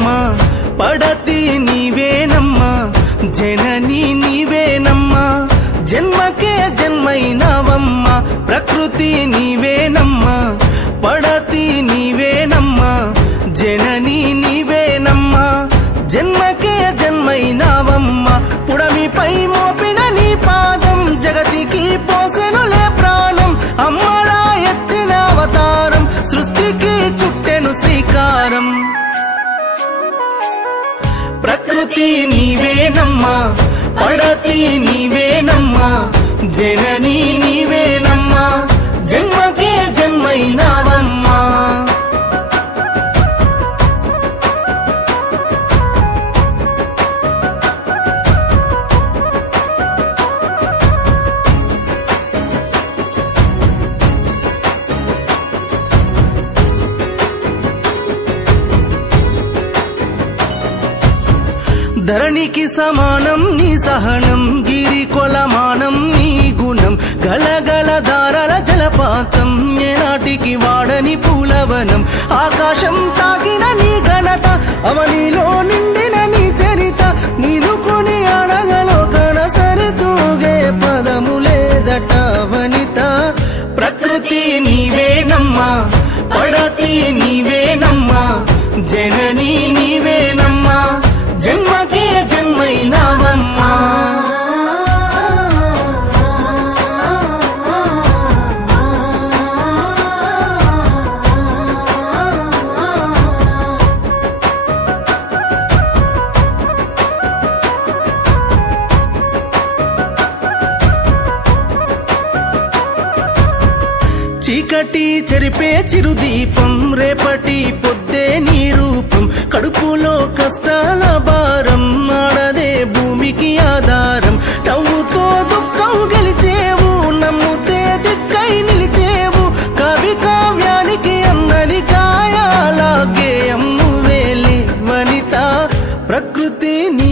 నీవేనమ్మా, పడతి నీవేనమ్మా, జనని నీవేనమ్మా, జన్మకే జన్మైనవమ్మా, ప్రకృతి నీవేనమ్మా, పడతి నీవేనమ్మా, జనని నీవేనమ్మా, జన్మకే జన్మైనవమ్మా, పుడమిపై మోపిన నీ పాదం జగతికి పోసెనులే ప్రాణం, అమ్మలా ఎత్తిన అవతారం సృష్టికి చుట్టెను శ్రీకారం. ప్రకృతి నీవేనమ్మా, పడతి నీవేనమ్మా, జనని నీవేనమ్మా, జన్మకే జన్మైనవమ్మా. ధరణికి సమానం నీ సహనం, గిరి కొలమానం నీ గుణం, గలగల దారల జలపాతం, ఏనాటికి వాడని పూలవనం, ఆకాశం తాకిన నీ ఘనత, అవనిలో నిండిన నీ చరిత, నీను కొని అడగలో కనసరితూగే పదము లేదట వనిత. ప్రకృతి నీవేనమ్మా, పడతి నీవేనమ్మా, జనని నీవేనమ్మా, జన్మకే జన్మైనవమ్మా. చీకటి చెరిపే చిరుదీపం, రేపటి పొద్దే నీ రూపం, కడుపులో కష్టాల భారం, ఆడదే భూమికి ఆధారం, నవ్వుతో దుఃఖం గెలిచేవు, నమ్ముతే దిక్కై నిలిచేవు, కవి కావ్యానికి అందని కాయాలాగే అమ్ము వేలి వనిత. ప్రకృతి నీ